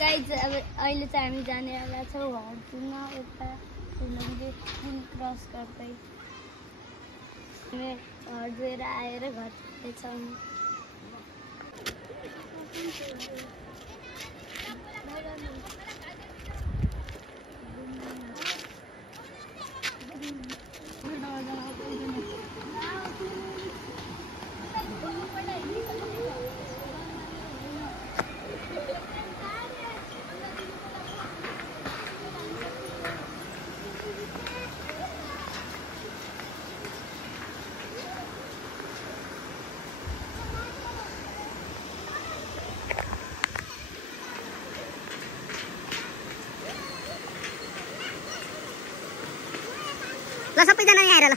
Guys अब अहिले चाहिँ हामी जानेवाला छौँ हर्जुना यता फुलुङ्गे पुल क्रस गर्दै हर्जुएर आएर घर जाँदैछौँ। ल सबैजना यहाँ आएर ल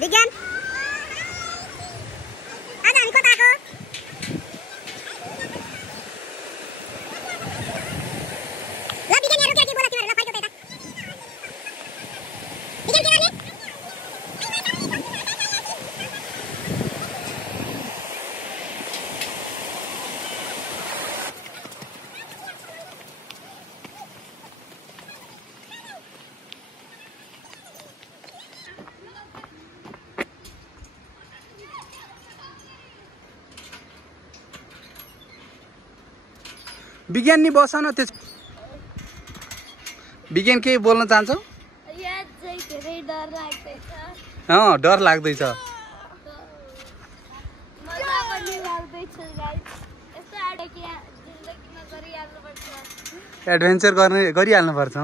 विज्ञान आज हामी कता आएको ल विज्ञान यहाँ रोकेर के बोला तिमीहरु ल फर्क्यौ त यता विज्ञान के गर्ने विज्ञान नि बस न त्यो विज्ञान के बोल्न चाहन्छौ? डर लाग्दैछ। एडभेन्चर गरिहाल्नु पर्छ।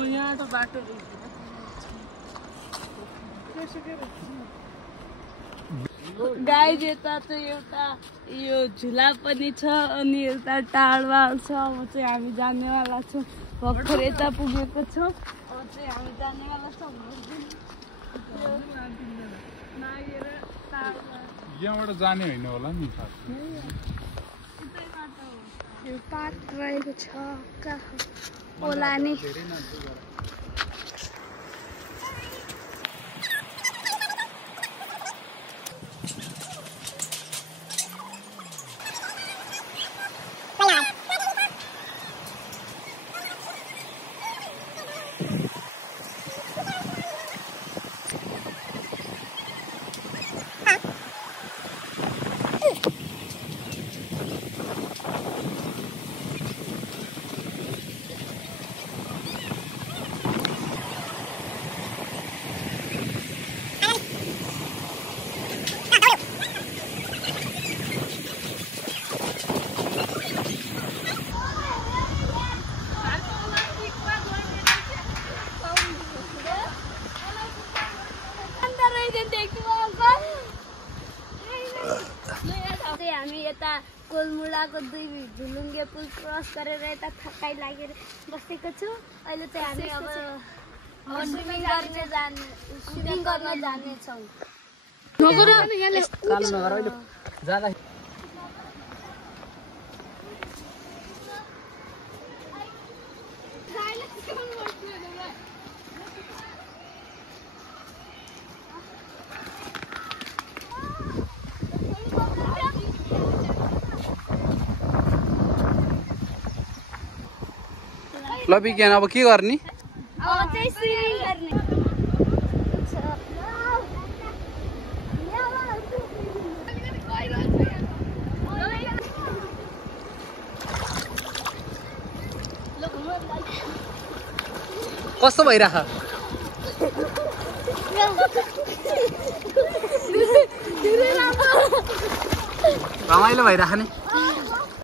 यहाँ तो बाटो गाइज यता चाहिँ एउटा यो झुला पनि छ अनि यता टाढवा छ। अब चाहिँ हामी जानेवाला छौँ भर्खर यता पुगेको छौँ। अब चाहिँ हामी जानेवाला छौँ यहाँबाट जाने होइन होला नि यो पार्क रहेको छ कहाँ होला नि हामी यता कोलमुलाको दुई झुलुङ्गे पुल क्रस गरेर यता थकाइ लागेर बसेको छु। अहिले चाहिँ हामी अब स्विमिङ गर्न जानेछौँ। ल विज्ञान अब के गर्ने? अब चाहिँ स्विमिङ गर्ने। कस्तो भइराख? रमाइलो भइराख नि।